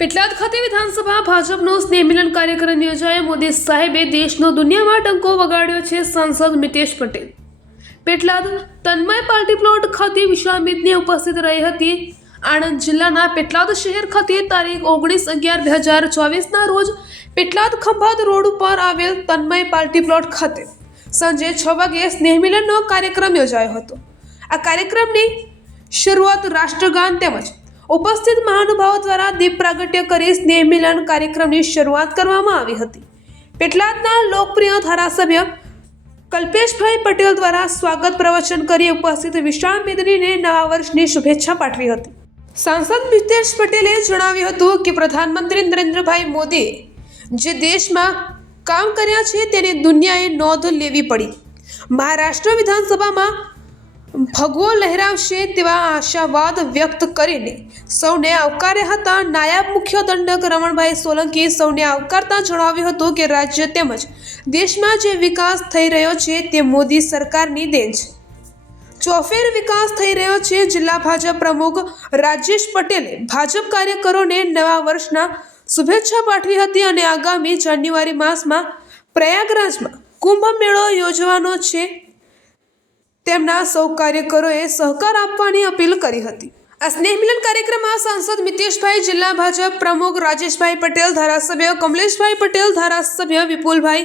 પેટલાદ ખાતે વિધાનસભા ભાજપનો સ્નેહ મિલન કાર્યક્રમ યોજાયો। મોદી સાહેબે દેશનો દુનિયામાં ડંકો વગાડ્યો છે। સાંસદ મિતેશ પટેલ પેટલાદ તન્મય પાર્ટી પ્લોટ ખાતે વિશ્વામિત્રની ઉપસ્થિત રહી હતી। આણંદ જિલ્લાના પેટલાદ શહેર ખાતે તારીખ 19/11/2024ના રોજ પેટલાદ ખંભાત રોડ ઉપર આવેલ તન્મય પાર્ટી પ્લોટ ખાતે સાંજે 6 વાગ્યે સ્નેહ મિલનનો કાર્યક્રમ યોજાયો હતો। આ કાર્યક્રમની શરૂઆત રાષ્ટ્રગાન તેમજ ઉપસ્થિત મહાનુભાવો દ્વારા દીપ પ્રાગટ્ય કરી સ્નેહ મિલન કાર્યક્રમની શરૂઆત કરવામાં આવી હતી। પેટલાદના લોકપ્રિય ધારાસભ્ય કલ્પેશભાઈ પટેલ દ્વારા સ્વાગત પ્રવચન કરી ઉપસ્થિત વિશાળ મેદનીને નવા વર્ષની શુભેચ્છા પાઠવી હતી। સાંસદ મિતેશ પટેલે જણાવ્યું હતું કે પ્રધાનમંત્રી નરેન્દ્રભાઈ મોદીએ જે દેશમાં કામ કર્યા છે તેની દુનિયાએ નોંધ લેવી પડી। મહારાષ્ટ્ર વિધાનસભામાં ભગવો લહેરાવશે તેવા આશાવાદ વ્યક્ત કરીને સૌને આવકાર્યા હતા। નાયબ મુખ્ય દંડક રમણભાઈ સોલંકી સૌને આવકારતા જણાવ્યું હતું કે રાજ્ય તેમજ દેશમાં જે વિકાસ થઈ રહ્યો છે તે મોદી સરકારની દેન છે। ચોફેર વિકાસ થઈ રહ્યો છે। જિલ્લા ભાજપ પ્રમુખ રાજેશ પટેલે ભાજપ કાર્યકરોને નવા વર્ષના શુભેચ્છા પાઠવી હતી અને આગામી જાન્યુઆરી માસમાં પ્રયાગરાજમાં કુંભ મેળો યોજવાનો છે। તેમના સૌ કાર્યકરોએ સહકાર આપવાની અપીલ કરી હતી। આ સ્નેહ મિલન કાર્યક્રમમાં સાંસદ મિતેશભાઈ, જિલ્લા ભાજપ પ્રમુખ રાજેશભાઈ પટેલ, ધારાસભ્ય કમલેશભાઈ પટેલ, ધારાસભ્ય વિપુલભાઈ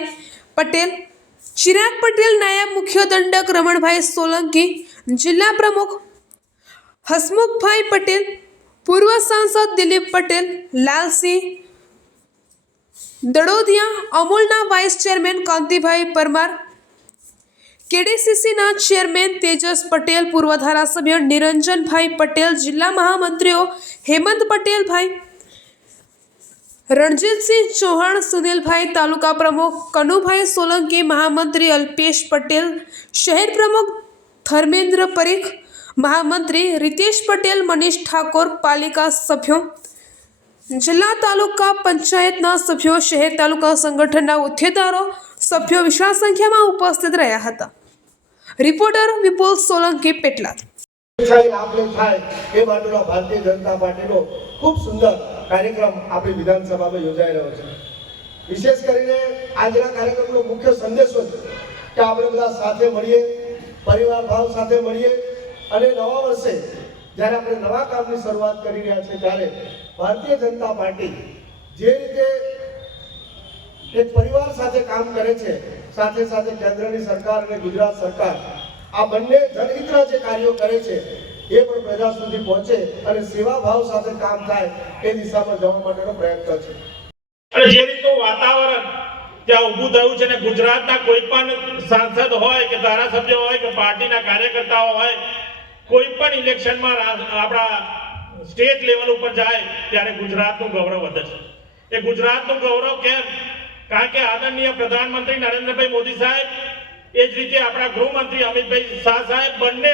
પટેલ, ચિરાગ પટેલ, નાયબ મુખ્ય દંડક રમણભાઈ સોલંકી, જિલ્લા પ્રમુખ હસમુખભાઈ પટેલ, પૂર્વ સાંસદ દિલીપ પટેલ, લાલસિંહ દડોદિયા, અમૂલના વાઇસ ચેરમેન કાંતિભાઈ પરમાર, કેડીસીસીના ચેરમેન તેજસ પટેલ, પૂર્વ ધારાસભ્ય નિરંજનભાઈ પટેલ, જિલ્લા મહામંત્રીઓ હેમંત પટેલભાઈ, રણજીતસિંહ ચૌહાણ, સુનિલભાઈ, તાલુકા પ્રમુખ કનુભાઈ સોલંકી, મહામંત્રી અલ્પેશ પટેલ, શહેર પ્રમુખ ધર્મેન્દ્ર પરીખ, મહામંત્રી રીતેશ પટેલ, મનીષ ઠાકોર, પાલિકા સભ્યો, જિલ્લા તાલુકા પંચાયતના સભ્યો, શહેર તાલુકા સંગઠનના હોદ્દેદારો, સભ્યો વિશાળ સંખ્યામાં ઉપસ્થિત રહ્યા હતા। રિપોર્ટર વિપુલ સોલંકી, પેટલાદ। ભારતીય જનતા પાર્ટીનો ખૂબ સુંદર કાર્યક્રમ આપણી વિધાનસભામાં યોજાઈ રહ્યો છે। વિશેષ કરીને આજના કાર્યક્રમનો મુખ્ય સંદેશો છે કે આપણે બધા સાથે મળીએ, પરિવાર ભાવ સાથે મળીએ અને નવા વર્ષે જ્યારે આપણે નવા કામની શરૂઆત કરી રહ્યા છીએ ત્યારે ભારતીય જનતા પાર્ટી જે રીતે એક પરિવાર સાથે કામ કરે છે, સાથે સાથે કેન્દ્રની સરકાર અને ગુજરાત સરકાર આ બંને જનહિતના જે કાર્યો કરે છે એ પણ પ્રજા સુધી પહોંચે અને સેવા ભાવ સાથે કામ થાય એ દિશામાં જવા માટેનો પ્રયત્ન છે। અને જે રીતનું વાતાવરણ ત્યાં ઊભું થયું છે ને ગુજરાતના કોઈ પણ સાંસદ હોય કે ધારાસભ્ય હોય કે પાર્ટીના કાર્યકર્તાઓ હોય, કોઈ પણ ઇલેક્શનમાં આપણા સ્ટેટ લેવલ ઉપર જાય ત્યારે ગુજરાતનું ગૌરવ વધે છે। એ ગુજરાતનું ગૌરવ કેમ? કારણ કે આદરણીય પ્રધાનમંત્રી નરેન્દ્રભાઈ મોદી સાહેબ, એ જ રીતે આપણા ગૃહમંત્રી અમિતભાઈ શાહ સાહેબ બંને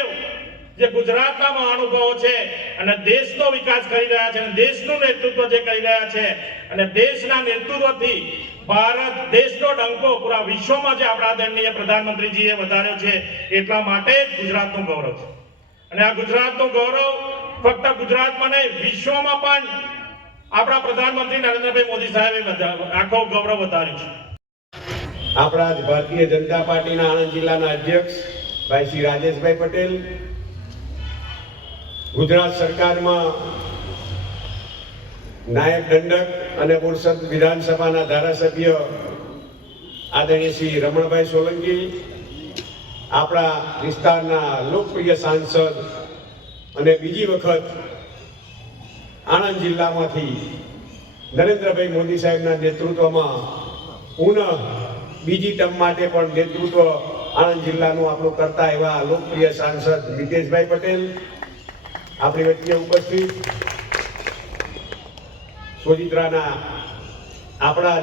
જે ગુજરાતના મહાનુભાવો છે અને દેશનો વિકાસ કરી રહ્યા છે અને દેશનું નેતૃત્વ જે કરી રહ્યા છે અને દેશના નેતૃત્વથી ભારત દેશનો ડંકો પૂરા વિશ્વમાં જે આપણા આદરણીય પ્રધાનમંત્રીજીએ વધાર્યો છે એટલા માટે જ ગુજરાતનું ગૌરવ છે। અને આ ગુજરાતનું ગૌરવ ફક્ત ગુજરાતમાં નહીં, વિશ્વમાં પણ આપણા પ્રધાનમંત્રી નરેન્દ્રભાઈ મોદી સાહેબે આખો ગૌરવ વધાર્યું છે। આપણા ભારતીય જનતા પાર્ટીના આણંદ જિલ્લાના અધ્યક્ષ ભાઈ શ્રી રાજેશભાઈ પટેલ, ગુજરાત સરકારમાં નાયબ દંડક અને બોરસદ વિધાનસભાના ધારાસભ્ય આદરણીય શ્રી રમણભાઈ સોલંકી, આપણા વિસ્તારના લોકપ્રિય સાંસદ અને બીજી વખત આણંદ જિલ્લામાંથી નરેન્દ્રભાઈ મોદી સાહેબના નેતૃત્વમાં પુનઃ બીજી ટર્મ માટે પણ નેતૃત્વ આણંદ જિલ્લાનું આપણું કરતા એવા લોકપ્રિય સાંસદ મિતેશભાઈ પટેલ આપણી વચ્ચે ઉપસ્થિત, સોજિત્રાના આપણા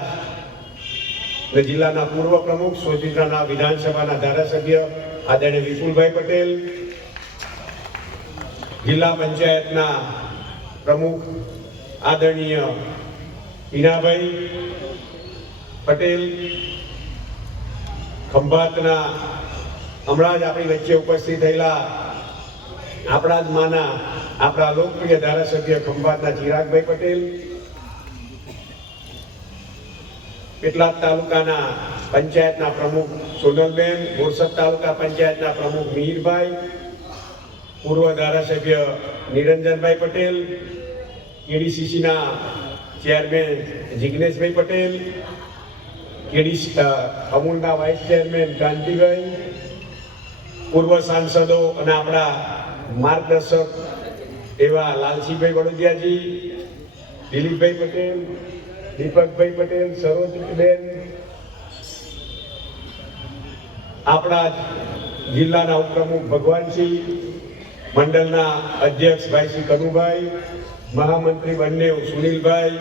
જ જિલ્લાના પૂર્વ પ્રમુખ, સોજિત્રાના વિધાનસભાના ધારાસભ્ય આદરણીય વિપુલભાઈ પટેલ, જિલ્લા પંચાયતના પ્રમુખ આદરણીય હિનાભાઈ પટેલ, ખંભાતના હમણાં જ આપણી વચ્ચે ઉપસ્થિત થયેલા આપણા જ માના આપણા લોકપ્રિય ધારાસભ્ય ખંભાતના ચિરાગભાઈ પટેલ, પેટલાદ તાલુકાના પંચાયતના પ્રમુખ સોનલબેન, બોરસદ તાલુકા પંચાયતના પ્રમુખ મિહિરભાઈ, પૂર્વ ધારાસભ્ય નિરંજનભાઈ પટેલ, કેડીસીસીના ચેરમેન જિગ્નેશભાઈ પટેલ, અમૂલના વાઇસ ચેરમેન કાંતિભાઈ, પૂર્વ સાંસદો અને આપણા માર્ગદર્શક એવા લાલસિંહભાઈ વડોદિયાજી, દિલીપભાઈ પટેલ, દીપકભાઈ પટેલ, સરોજબેન, આપણા જિલ્લાના ઉપપ્રમુખ ભગવાનસિંહ, મંડળના અધ્યક્ષ ભાઈ શ્રી કનુભાઈ, મહામંત્રી બંને સુનિલભાઈ,